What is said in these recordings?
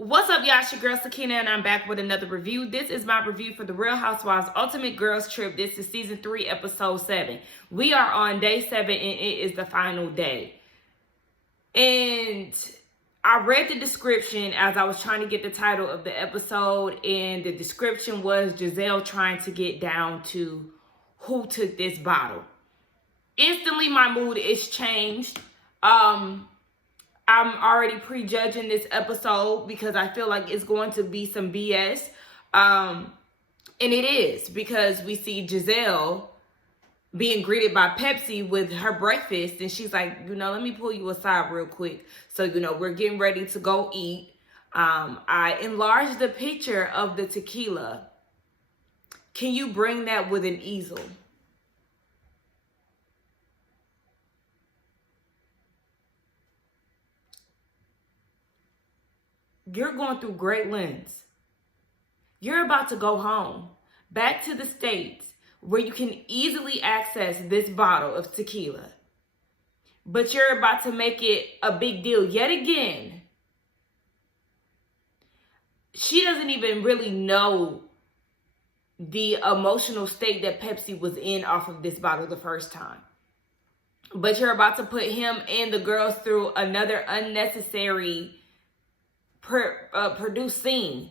What's up, y'all? It's your girl Sakina, and I'm back with another review. This is my review for the Real Housewives Ultimate Girls Trip. This is season 3, episode 7. We are on day 7, and it is the final day. And I read the description as I was trying to get the title of the episode, and the description was Giselle trying to get down to who took this bottle. Instantly, my mood is changed. I'm already prejudging this episode because I feel like it's going to be some BS. And it is, because we see Giselle being greeted by Pepsi with her breakfast. And she's like, let me pull you aside real quick. So, we're getting ready to go eat. I enlarged the picture of the tequila. Can you bring that with an easel? You're going through great lengths. You're about to go home, back to the States, where you can easily access this bottle of tequila. But you're about to make it a big deal yet again. She doesn't even really know the emotional state that Pepsi was in off of this bottle the first time. But you're about to put him and the girls through another unnecessary produced scene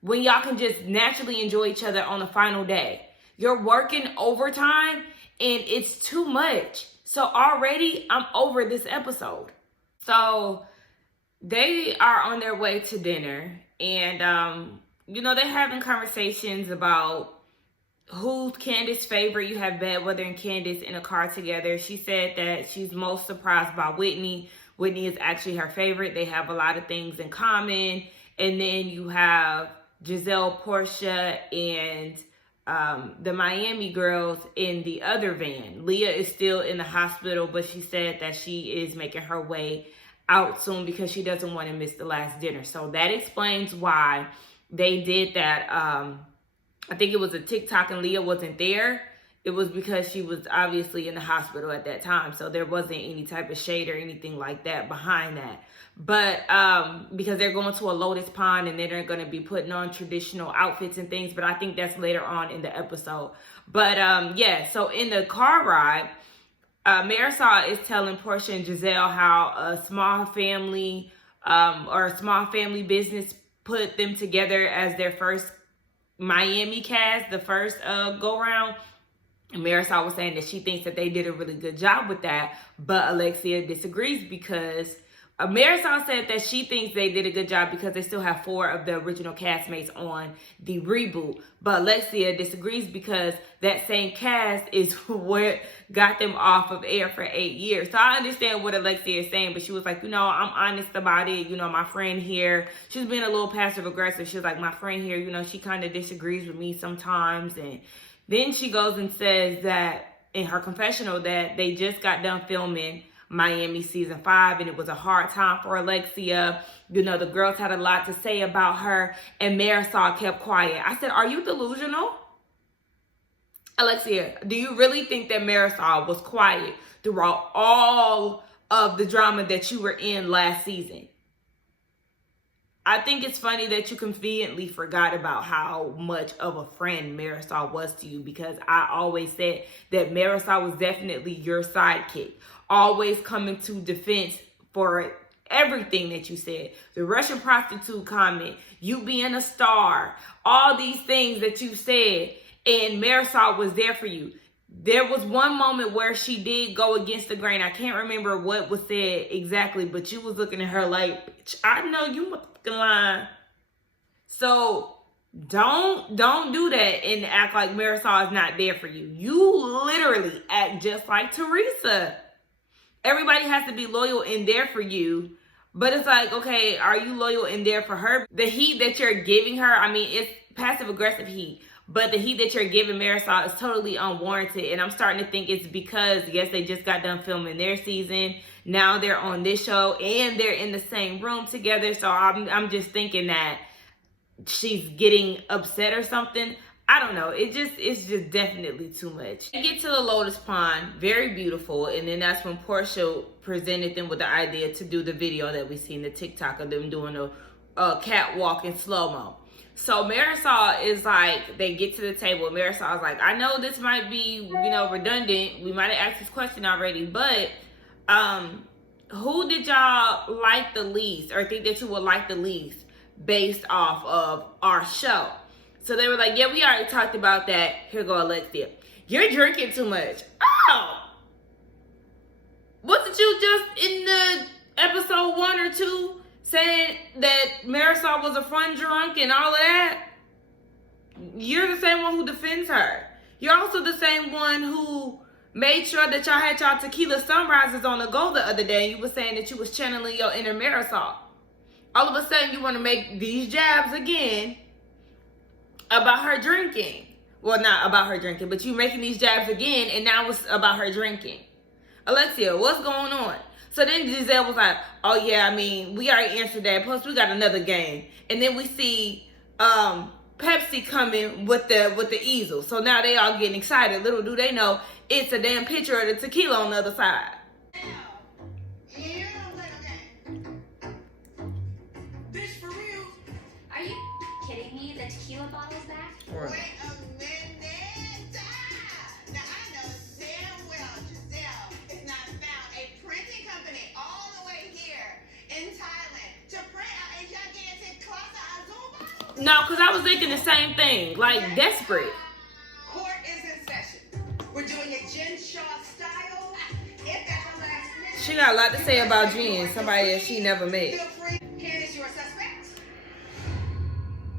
when y'all can just naturally enjoy each other on the final day. You're working overtime and it's too much. So already I'm over this episode. So they are on their way to dinner, and they're having conversations about who's Candace's favorite. You have Bedweather and Candace in a car together. She said that she's most surprised by Whitney. Whitney is actually her favorite. They have a lot of things in common. And then you have Giselle, Portia, and the Miami girls in the other van. Leah is still in the hospital, but she said that she is making her way out soon because she doesn't want to miss the last dinner. So that explains why they did that. I think it was a TikTok and Leah wasn't there. It was because she was obviously in the hospital at that time. So there wasn't any type of shade or anything like that behind that. But because they're going to a lotus pond and then they're going to be putting on traditional outfits and things. But I think that's later on in the episode. But so in the car ride, Marisol is telling Portia and Giselle how a small family or a small family business put them together as their first Miami cast, the first go round. Marisol was saying that she thinks that they did a really good job with that, but Alexia disagrees because Marisol said that she thinks they did a good job because they still have 4 of the original castmates on the reboot. But Alexia disagrees because that same cast is what got them off of air for 8 years. So I understand what Alexia is saying, but she was like, I'm honest about it. My friend here, she was being a little passive aggressive. She was like, my friend here, she kind of disagrees with me sometimes. And then she goes and says that in her confessional that they just got done filming Miami season 5 and it was a hard time for Alexia. The girls had a lot to say about her and Marisol kept quiet. I said, are you delusional? Alexia, do you really think that Marisol was quiet throughout all of the drama that you were in last season? I think it's funny that you conveniently forgot about how much of a friend Marisol was to you, because I always said that Marisol was definitely your sidekick, always coming to defense for everything that you said. The Russian prostitute comment, you being a star, all these things that you said, and Marisol was there for you. There was one moment where she did go against the grain. I can't remember what was said exactly, but you was looking at her like, bitch, I know you motherfucking lying. So don't do that and act like Marisol is not there for you. You literally act just like Teresa. Everybody has to be loyal and there for you. But it's like, okay, are you loyal and there for her? The heat that you're giving her, it's passive aggressive heat. But the heat that you're giving Marisol is totally unwarranted. And I'm starting to think it's because, yes, they just got done filming their season. Now they're on this show and they're in the same room together. So I'm just thinking that she's getting upset or something. I don't know. It's just definitely too much. They get to the Lotus Pond, very beautiful. And then that's when Portia presented them with the idea to do the video that we see in the TikTok of them doing a catwalk in slow-mo. So Marisol is like, they get to the table. Marisol's like, I know this might be, redundant. We might have asked this question already, but who did y'all like the least or think that you would like the least based off of our show? So they were like, yeah, we already talked about that. Here go Alexia. You're drinking too much. Oh! Wasn't you just in the episode 1 or 2 saying that Marisol was a fun drunk and all of that? You're the same one who defends her. You're also the same one who made sure that y'all had y'all tequila sunrises on the go the other day, and you were saying that you was channeling your inner Marisol. All of a sudden, you want to make these jabs again about her drinking. Well, not about her drinking, but you making these jabs again, and now it's about her drinking. Alexia, what's going on? So then Giselle was like, oh yeah, I mean, we already answered that. Plus, we got another game. And then we see Pepsi coming with the easel. So now they all getting excited. Little do they know, it's a damn picture of the tequila on the other side. You don't play no game. Bitch, for real? Are you kidding me? The tequila bottle's back? Right. Wait a minute. Now I know damn well Giselle has not found a printing company all the way here in Thailand to print out a gigantic Clase Azul bottle. No, because I was thinking the same thing. Like, desperate. Court is in session. We're doing it Jen Shaw style. If that's the last minute. She got a lot to say about Jen, somebody that she never met. Feel free. Candace, you're a suspect.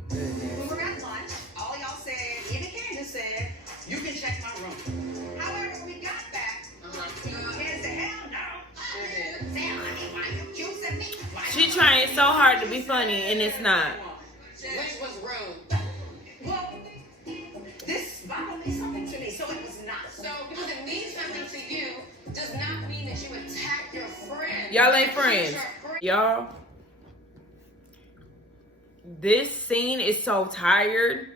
When we're at lunch, all y'all said, even Candace said, you can check my room. However, when we got back, Candace said, hell no. Sam, I mean, why you accusing me? She trying so hard to be funny, and it's not. Which was rude. Well, this bottle means something to me, so it was not. So because it means something to you does not mean that you attack your friend. Y'all ain't friends. Y'all, this scene is so tired.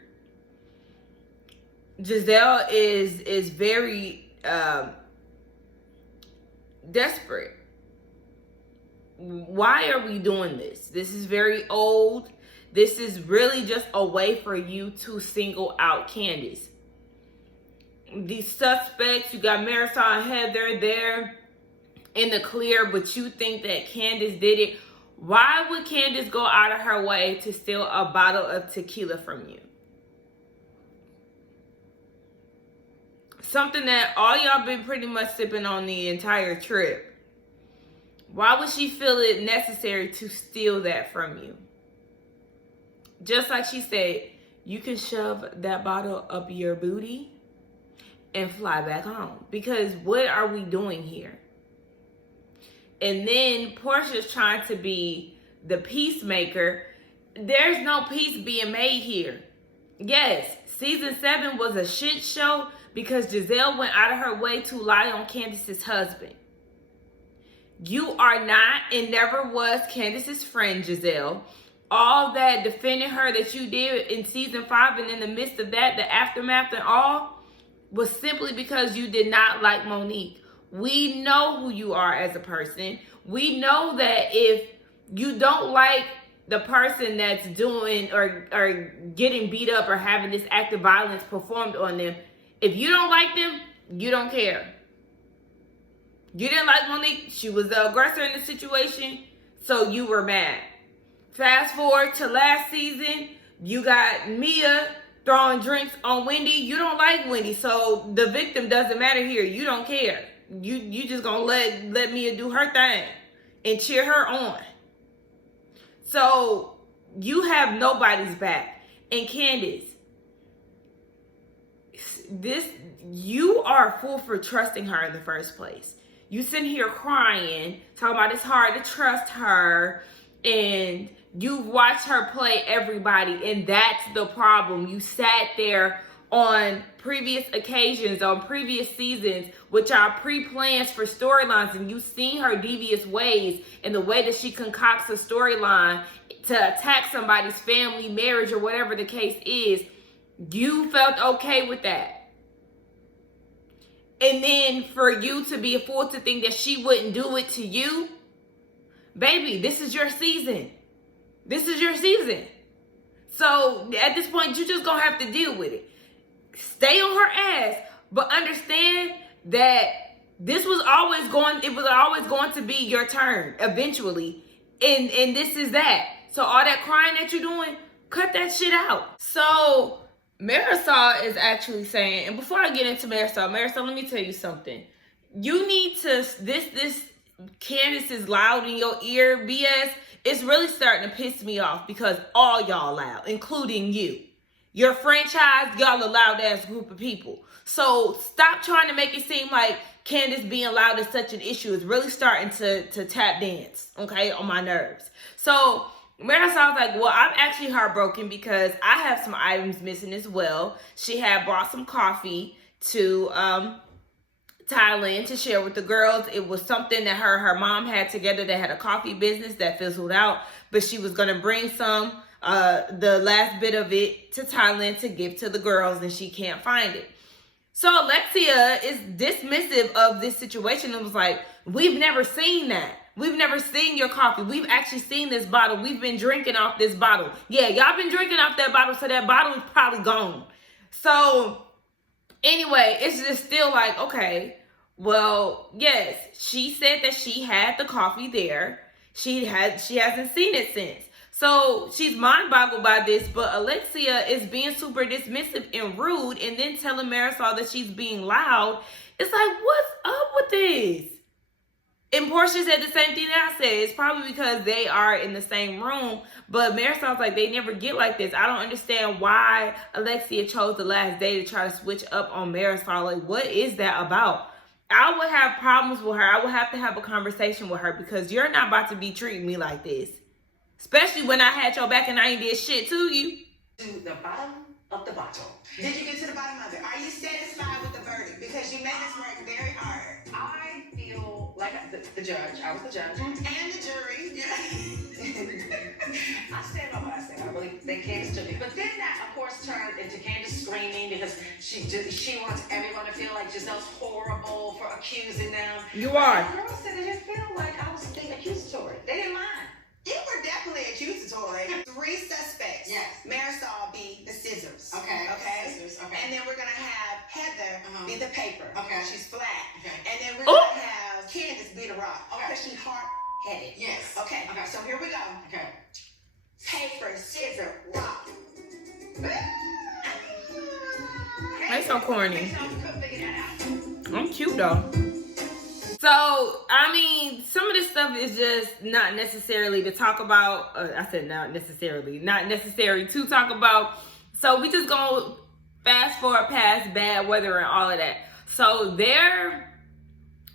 Giselle is very desperate. Why are we doing this? This is very old. This is really just a way for you to single out Candace. These suspects, you got Marisol and Heather there in the clear, but you think that Candace did it. Why would Candace go out of her way to steal a bottle of tequila from you? Something that all y'all been pretty much sipping on the entire trip. Why would she feel it necessary to steal that from you? Just like she said, you can shove that bottle up your booty and fly back home. Because what are we doing here? And then Portia's trying to be the peacemaker. There's no peace being made here. Yes, season 7 was a shit show because Giselle went out of her way to lie on Candace's husband. You are not and never was Candace's friend, Giselle. All that defending her that you did in season 5 and in the midst of that, the aftermath and all, was simply because you did not like Monique. We know who you are as a person. We know that if you don't like the person that's doing or getting beat up or having this act of violence performed on them, if you don't like them, you don't care. You didn't like Monique. She was the aggressor in the situation, so you were mad. Fast forward to last season, you got Mia throwing drinks on Wendy. You don't like Wendy, so the victim doesn't matter here. You don't care. You just gonna let Mia do her thing and cheer her on. So you have nobody's back. And Candace, you are a fool for trusting her in the first place. You sitting here crying, talking about it's hard to trust her, and you've watched her play everybody, and that's the problem. You sat there on previous occasions, on previous seasons, with our pre-plans for storylines, and you've seen her devious ways and the way that she concocts a storyline to attack somebody's family, marriage, or whatever the case is. You felt okay with that. And then for you to be a fool to think that she wouldn't do it to you, baby, this is your season. This is your season. So at this point, you just gonna have to deal with it. Stay on her ass, but understand that it was always going to be your turn eventually. And this is that. So all that crying that you're doing, cut that shit out. So Marisol is actually saying, and before I get into Marisol, let me tell you something. You need to, this Candace is loud in your ear BS, it's really starting to piss me off because all y'all loud, including you. Your franchise, y'all a loud ass group of people. So stop trying to make it seem like Candace being loud is such an issue. It's really starting to tap dance, okay, on my nerves. So Marisol's like, well, I'm actually heartbroken because I have some items missing as well. She had brought some coffee to Thailand to share with the girls. It was something that her mom had together that had a coffee business that fizzled out, but she was going to bring some, the last bit of it to Thailand to give to the girls, and she can't find it. So Alexia is dismissive of this situation and was like, we've never seen that. We've never seen your coffee. We've actually seen this bottle. We've been drinking off this bottle. Yeah, y'all been drinking off that bottle, so that bottle is probably gone. So anyway, it's just still like, okay, well, yes, she said that she had the coffee there. She hasn't seen it since. So she's mind-boggled by this, but Alexia is being super dismissive and rude and then telling Marisol that she's being loud. It's like, what's up with this? And Portia said the same thing that I said. It's probably because they are in the same room, but Marisol's like, they never get like this. I don't understand why Alexia chose the last day to try to switch up on Marisol. Like, what is that about? I would have problems with her. I would have to have a conversation with her because you're not about to be treating me like this. Especially when I had your back and I ain't did shit to you. To the bottom of the bottle. Did you get to the bottom of it? Are you satisfied with the verdict? Because you made this work very hard. I feel like the judge. I was the judge. And the jury. Yeah. I stand by what I said. I believe they Candace took it. But then that, of course, turned into Candace screaming because she wants everyone to feel like Giselle's horrible for accusing them. You are. And the girl said it didn't feel like I was being accusatory. They didn't mind. You were definitely accusatory. 3 suspects. Yes. Marisol be the scissors. Okay. Okay. Scissors. Okay. And then we're gonna have Heather be the paper. Okay. She's flat. Okay. And then we're gonna have Candace be the rock. Okay. Because she's hard-headed. Yes. Okay. Okay. So here we go. Okay. Paper, scissors, rock. That's so corny. So we couldn't figure that out. I'm cute though. So, I mean, some of this stuff is just not necessarily to talk about. I said not necessary to talk about. So we just gonna fast forward past bad weather and all of that. So they're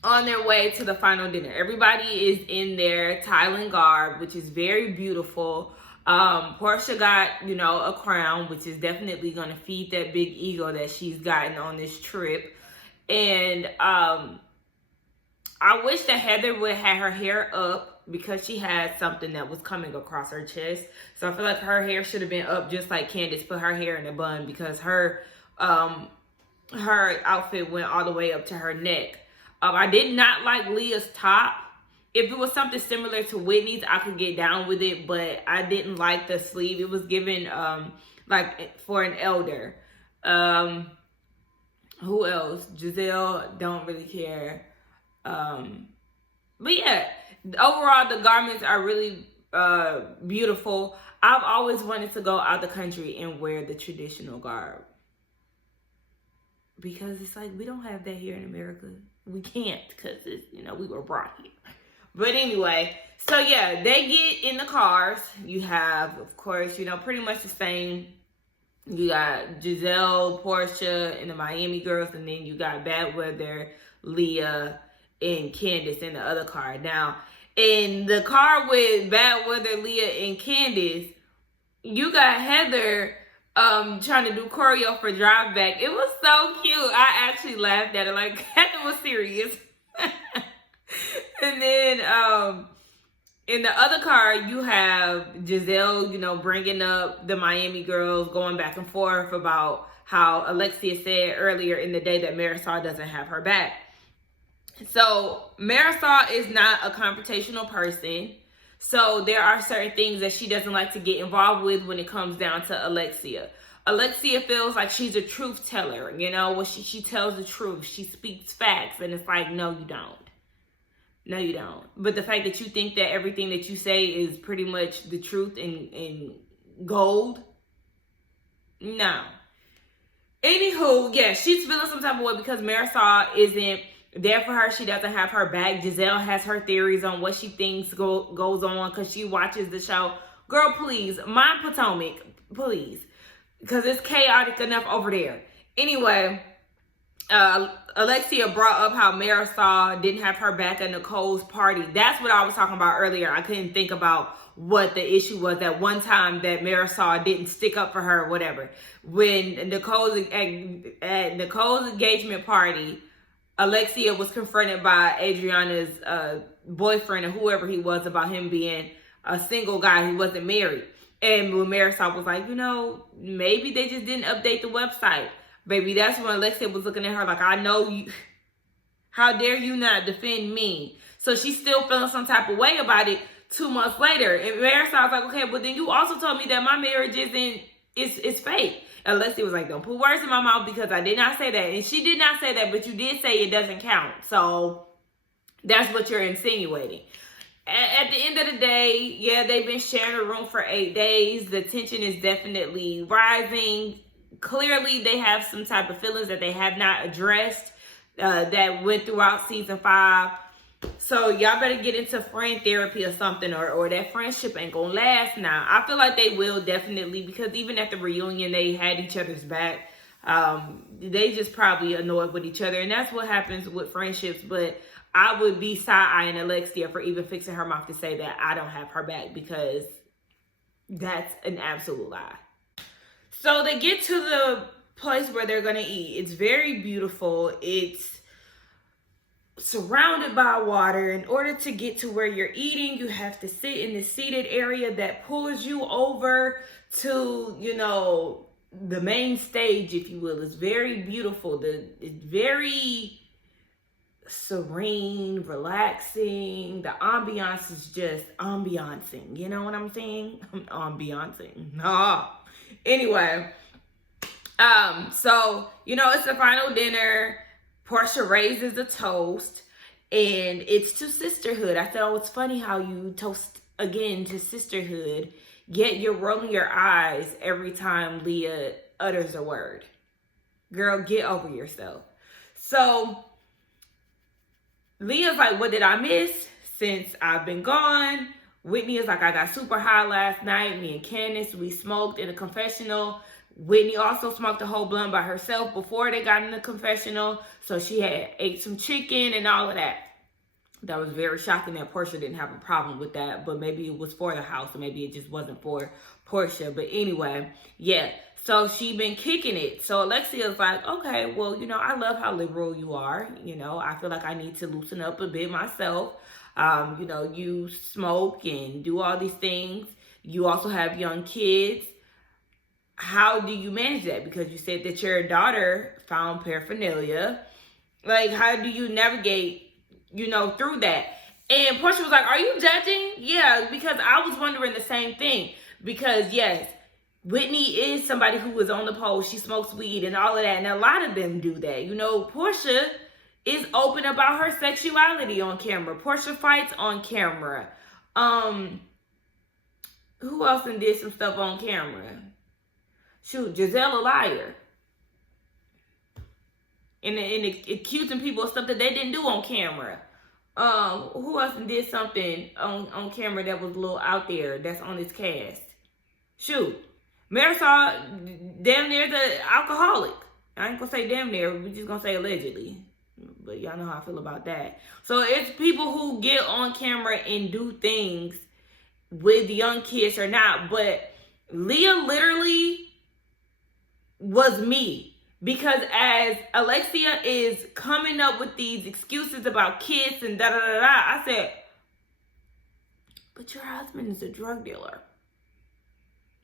on their way to the final dinner. Everybody is in their Thailand garb, which is very beautiful. Portia got, a crown, which is definitely gonna feed that big ego that she's gotten on this trip. And I wish that Heather would have her hair up because she had something that was coming across her chest. So I feel like her hair should have been up just like Candace put her hair in a bun because her outfit went all the way up to her neck. I did not like Leah's top. If it was something similar to Whitney's, I could get down with it, but I didn't like the sleeve. It was given like for an elder. Who else? Giselle, don't really care. But yeah, overall the garments are really beautiful. I've always wanted to go out the country and wear the traditional garb because it's like we don't have that here in America. We can't because it's, we were brought here. But anyway, so yeah, they get in the cars. You have, of course, pretty much the same. You got Giselle, Portia, and the Miami girls, and then you got Bad Weather, Leah, and Candace in the other car. Now, in the car with Bad Weather, Leah, and Candace, you got Heather trying to do choreo for Drive Back. It was so cute. I actually laughed at it. Like, Heather was serious. And then in the other car, you have Giselle, bringing up the Miami girls, going back and forth about how Alexia said earlier in the day that Marisol doesn't have her back. So Marisol is not a confrontational person. So there are certain things that she doesn't like to get involved with when it comes down to Alexia. Alexia feels like she's a truth teller. You know, when she tells the truth. She speaks facts. And it's like, no, you don't. No, you don't. But the fact that you think that everything that you say is pretty much the truth and gold, no. Anywho, yeah, she's feeling some type of way because Marisol isn't there for her. She doesn't have her back. Giselle has her theories on what she thinks goes on because she watches the show. Girl, please, mind Potomac, please. Because it's chaotic enough over there. Anyway, Alexia brought up how Marisol didn't have her back at Nicole's party. That's what I was talking about earlier. I couldn't think about what the issue was that one time that Marisol didn't stick up for her or whatever. When at Nicole's engagement party, Alexia was confronted by Adriana's boyfriend or whoever he was about him being a single guy who wasn't married. And when Marisol was like, you know, maybe they just didn't update the website. Baby, that's when Alexia was looking at her like, I know you. How dare you not defend me? So she's still feeling some type of way about it 2 months later. And Marisol was like, okay, but then you also told me that my marriage it's fake. Alexia was like, don't put words in my mouth because I did not say that. And she did not say that, but you did say it doesn't count. So that's what you're insinuating. At the end of the day, yeah, they've been sharing a room for 8 days. The tension is definitely rising. Clearly, they have some type of feelings that they have not addressed that went throughout season 5. So y'all better get into friend therapy or something, or that friendship ain't gonna last now. I feel like they will definitely, because even at the reunion, they had each other's back. They just probably annoyed with each other, and that's what happens with friendships. But I would be side-eyeing Alexia for even fixing her mouth to say that I don't have her back, because that's an absolute lie. So they get to the place where they're going to eat. It's very beautiful. It's surrounded by water. In order to get to where you're eating, you have to sit in the seated area that pulls you over to, you know, the main stage, if you will. It's very beautiful. It's very serene, relaxing. The ambiance is just ambiancing. You know what I'm saying? Ambiancing. Nah. Anyway, so, you know, it's the final dinner. Portia raises a toast, and it's to sisterhood. I said, oh, it's funny how you toast again to sisterhood, yet you're rolling your eyes every time Leah utters a word. Girl, get over yourself. So Leah's like, what did I miss since I've been gone? Whitney is like, I got super high last night. Me and Candace, we smoked in a confessional. Whitney also smoked a whole blunt by herself before they got in the confessional. So she had ate some chicken and all of that. That was very shocking that Portia didn't have a problem with that. But maybe it was for the house, or maybe it just wasn't for Portia. But anyway, yeah. So she been kicking it. So Alexia's like, okay, well, you know, I love how liberal you are. You know, I feel like I need to loosen up a bit myself. You know, you smoke and do all these things. You also have young kids. How do you manage that? Because you said that your daughter found paraphernalia. Like, how do you navigate, you know, through that? And Portia was like, are you judging? Yeah, because I was wondering the same thing. Because, yes, Whitney is somebody who is on the pole. She smokes weed and all of that. And a lot of them do that. You know, Portia is open about her sexuality on camera. Portia fights on camera. Who else did some stuff on camera? Shoot, Giselle a liar. And accusing people of stuff that they didn't do on camera. Who else did something on camera that was a little out there that's on this cast? Shoot. Marisol, damn near the alcoholic. I ain't gonna say damn near, we're just gonna say allegedly. But y'all know how I feel about that. So it's people who get on camera and do things with young kids or not. But Leah literally was me. Because as Alexia is coming up with these excuses about kids and da-da-da-da, I said, but your husband is a drug dealer.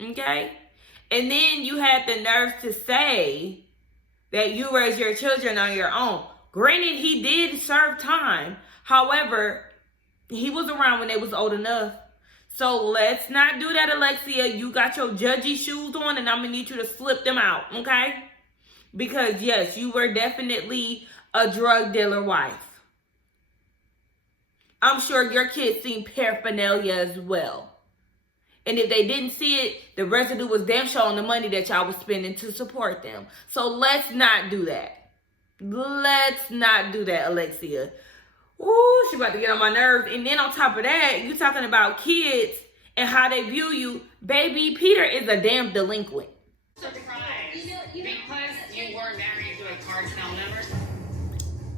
Okay? And then you had the nerve to say that you raise your children on your own. Granted, he did serve time. However, he was around when they was old enough. So let's not do that, Alexia. You got your judgy shoes on, and I'm gonna need you to slip them out, okay? Because yes, you were definitely a drug dealer wife. I'm sure your kids seen paraphernalia as well. And if they didn't see it, the residue was damn sure on the money that y'all was spending to support them. So let's not do that. Let's not do that, Alexia. Ooh, she about to get on my nerves. And then on top of that, you talking about kids and how they view you. Baby, Peter is a damn delinquent. Surprised. Because you were married to a cartel member.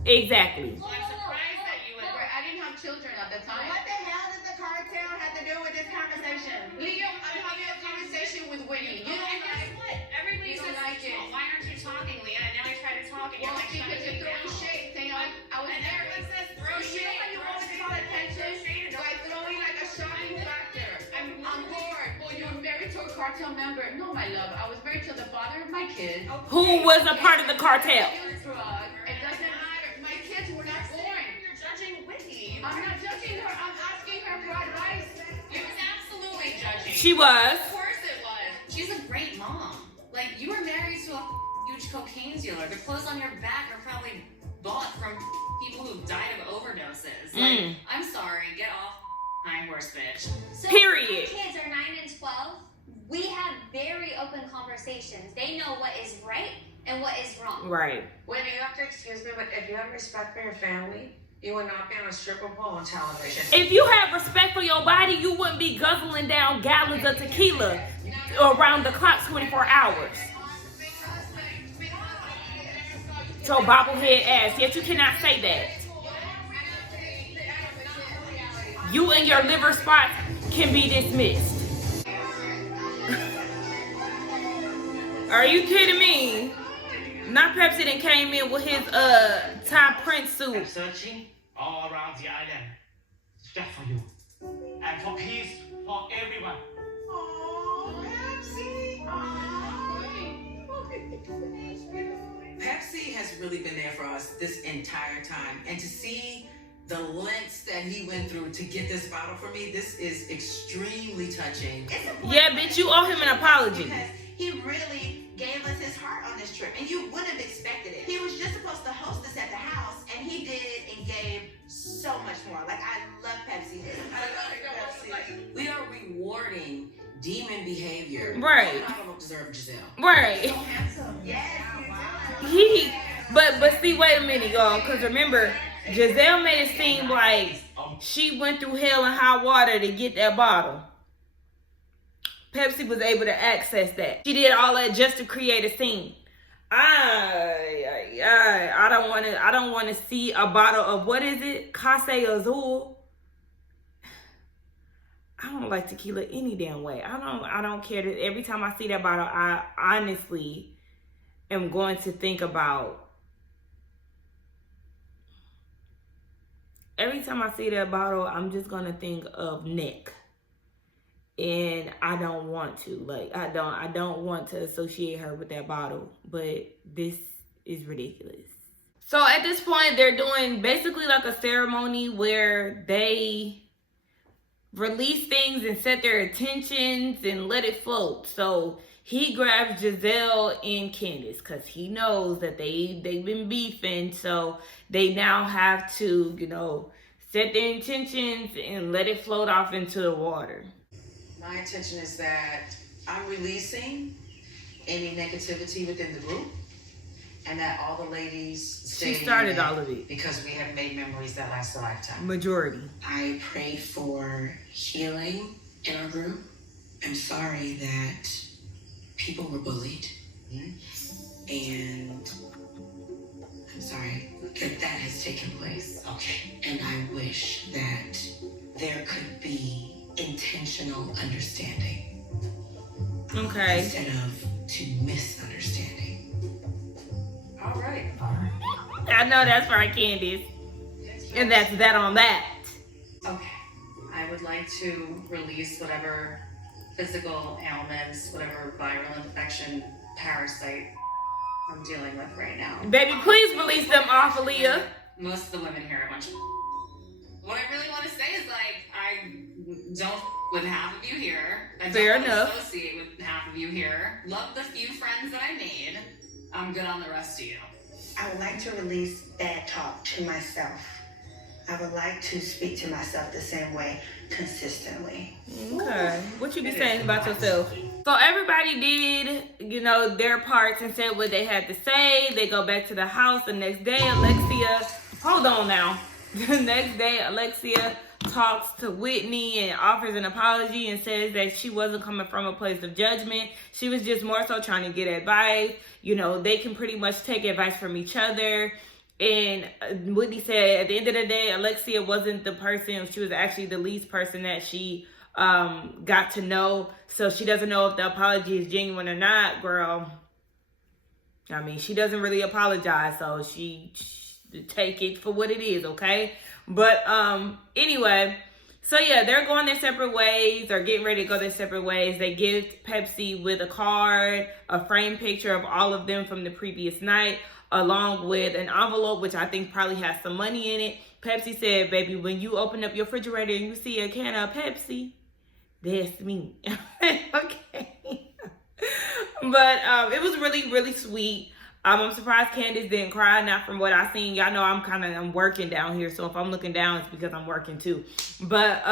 Exactly. Well, I'm surprised that you would. I didn't have children at the time. What the hell does the cartel have to do with this conversation? Leo, I'm having a conversation with Winnie. You don't And guess like what? Everybody You says, don't like it. well, why aren't you talking, Leah? And now I try to talk, and Well, you're like, because shutting you're me throwing down. shade, saying like I was And there. everyone says throw You shade. know how you want to call attention by throwing like a shocking factor. I'm bored. Well, you were married to a cartel member. No, my love. I was married to the father of my kids. Who was a part of the cartel? It doesn't matter. My kids were not born. You're judging Whitney. I'm not judging her. I'm asking her for advice. It was absolutely judging. She was. Of course it was. She's a great mom. Like, you were married to a huge cocaine dealer. The clothes on your back are probably bought from people who died of overdoses. Like, I'm sorry, get off high horse, bitch. So Period. My kids are 9 and 12. We have very open conversations. They know what is right and what is wrong. Right. Wendy, you have to excuse me, but if you have respect for your family, you would not be on a stripper pole on television. If you have respect for your body, you wouldn't be guzzling down gallons of tequila around the clock 24 hours. So bobblehead ass. Yet you cannot say that. You and your liver spots can be dismissed. Are you kidding me? Not Pepsi that came in with his Thai print suit. I'm searching all around the island just for you and for peace for everyone. Oh, Pepsi. Pepsi has really been there for us this entire time. And to see the lengths that he went through to get this bottle for me, this is extremely touching. Yeah, bitch, you owe him an apology. Because he really gave us his heart on this trip, and you wouldn't have expected it. He was just supposed to host us at the house, and he did and gave so much more. Like, I love Pepsi. I love Pepsi. We are rewarding demon behavior. Right. I don't deserve Giselle. Right. So handsome. Yes, But see, wait a minute, y'all, because remember, Giselle made it seem like she went through hell and high water to get that bottle. Pepsi was able to access that. She did all that just to create a scene. I don't want to see a bottle of, what is it? Casa Azul. I don't like tequila any damn way. I don't care. That every time I see that bottle, I honestly am going to think about. Every time I see that bottle, I'm just gonna think of Nick. And I don't want to. Like, I don't want to associate her with that bottle. But this is ridiculous. So at this point, they're doing basically like a ceremony where they release things and set their intentions and let it float. So he grabs Giselle and Candace because he knows that they've been beefing. So they now have to, set their intentions and let it float off into the water. My intention is that I'm releasing any negativity within the group, and that all the ladies stay. She started all of it. Because we have made memories that last a lifetime. Majority. I pray for healing in our group. I'm sorry that people were bullied. And I'm sorry that that has taken place. Okay. And I wish that there could be intentional understanding. Okay. Instead of to misunderstanding. All right. I know that's right, Candace. And that's that on that. Okay. I would like to release whatever physical ailments, whatever viral infection, parasite I'm dealing with right now. Baby, please release them off, Aaliyah. Most of the women here are a bunch of... What I really want to say is, like, I Don't with half of you here. I don't Fair want to enough. associate with half of you here. Love the few friends that I made. I'm good on the rest of you. I would like to release bad talk to myself. I would like to speak to myself the same way consistently. Okay. What you be saying about yourself? So everybody did, you know, their parts and said what they had to say. They go back to the house the next day. Alexia, hold on now. The next day, Alexia talks to Whitney and offers an apology and says that she wasn't coming from a place of judgment. She was just more so trying to get advice. You know, they can pretty much take advice from each other. And Whitney said at the end of the day, Alexia wasn't the person. She was actually the least person that she got to know. So she doesn't know if the apology is genuine or not, girl. I mean, she doesn't really apologize, so she take it for what it is, okay? But anyway, so yeah, they're going their separate ways or getting ready to go their separate ways. They gift Pepsi with a card, a framed picture of all of them from the previous night, along with an envelope, which I think probably has some money in it. Pepsi said, baby, when you open up your refrigerator and you see a can of Pepsi, that's me. Okay. But it was really, really sweet. I'm surprised Candace didn't cry. Not from what I seen. Y'all know I'm working down here. So if I'm looking down, it's because I'm working too. But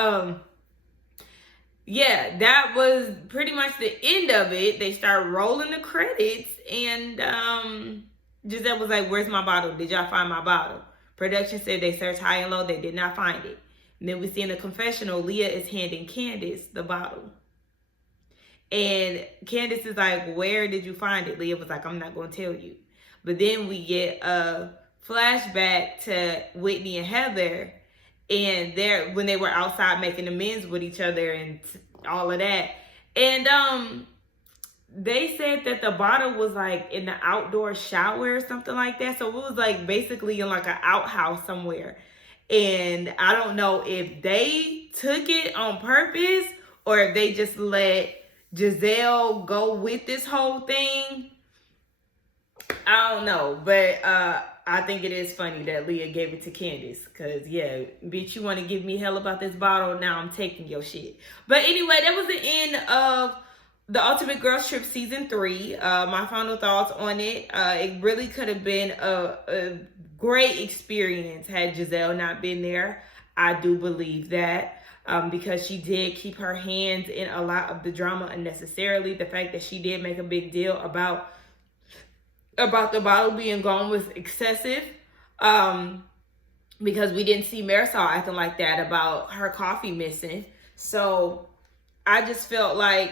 yeah, that was pretty much the end of it. They start rolling the credits. And Giselle was like, where's my bottle? Did y'all find my bottle? Production said they searched high and low. They did not find it. And then we see in the confessional, Leah is handing Candace the bottle. And Candace is like, where did you find it? Leah was like, I'm not going to tell you. But then we get a flashback to Whitney and Heather. And when they were outside making amends with each other and all of that. And they said that the bottle was like in the outdoor shower or something like that. So it was like basically in like an outhouse somewhere. And I don't know if they took it on purpose or if they just let Giselle go with this whole thing. I don't know, but I think it is funny that Leah gave it to Candace, because yeah, bitch, you want to give me hell about this bottle, now I'm taking your shit. But anyway, that was the end of the Ultimate Girls Trip Season 3. My final thoughts on it. It really could have been a great experience had Giselle not been there. I do believe that. Because she did keep her hands in a lot of the drama unnecessarily. The fact that she did make a big deal about the bottle being gone was excessive. Because we didn't see Marisol acting like that about her coffee missing. So I just felt like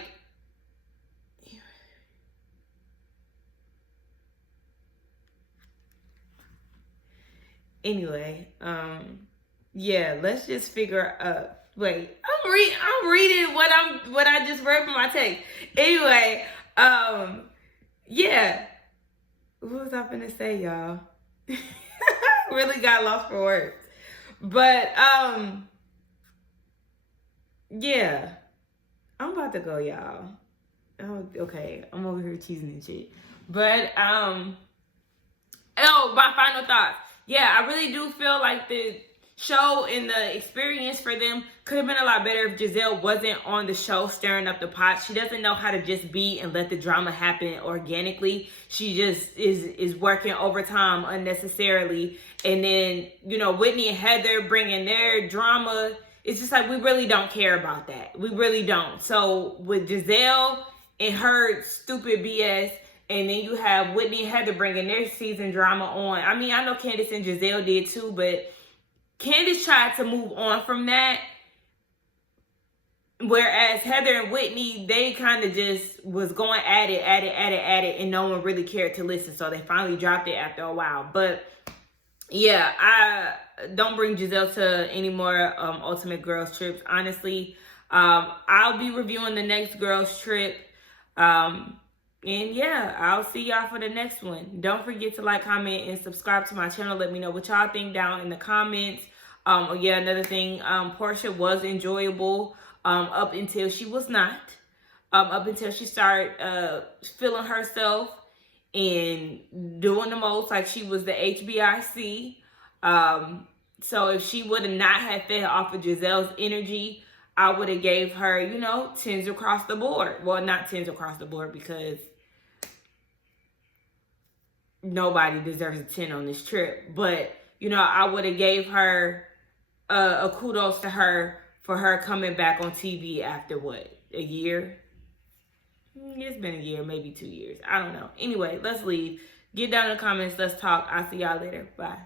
anyway, yeah, let's just figure wait, I'm reading what I just read from my text. Anyway, yeah. What was I finna say, y'all? Really got lost for words. But yeah. I'm about to go, y'all. Oh, okay, I'm over here cheesing and shit. But my final thoughts. Yeah, I really do feel like the show and the experience for them could have been a lot better if Giselle wasn't on the show stirring up the pot. She doesn't know how to just be and let the drama happen organically. She just is working overtime unnecessarily. And then, you know, Whitney and Heather bringing their drama. It's just like, we really don't care about that. We really don't. So with Giselle and her stupid BS, and then you have Whitney and Heather bringing their season drama on. I mean, I know Candace and Giselle did too, but Candace tried to move on from that. Whereas Heather and Whitney, they kind of just was going at it, and no one really cared to listen. So they finally dropped it after a while. But yeah, I don't bring Giselle to any more Ultimate Girls Trips. Honestly, I'll be reviewing the next Girls Trip. And yeah, I'll see y'all for the next one. Don't forget to like, comment, and subscribe to my channel. Let me know what y'all think down in the comments. Yeah, another thing, Portia was enjoyable up until she was not. Up until she started feeling herself and doing the most like she was the HBIC. So if she would have not had fed off of Giselle's energy, I would have gave her, 10s across the board. Well, not 10s across the board because nobody deserves a 10 on this trip. But, I would have gave her a kudos to her for her coming back on TV after what? A year? It's been a year, maybe 2 years. I don't know. Anyway, let's leave. Get down in the comments. Let's talk. I'll see y'all later. Bye.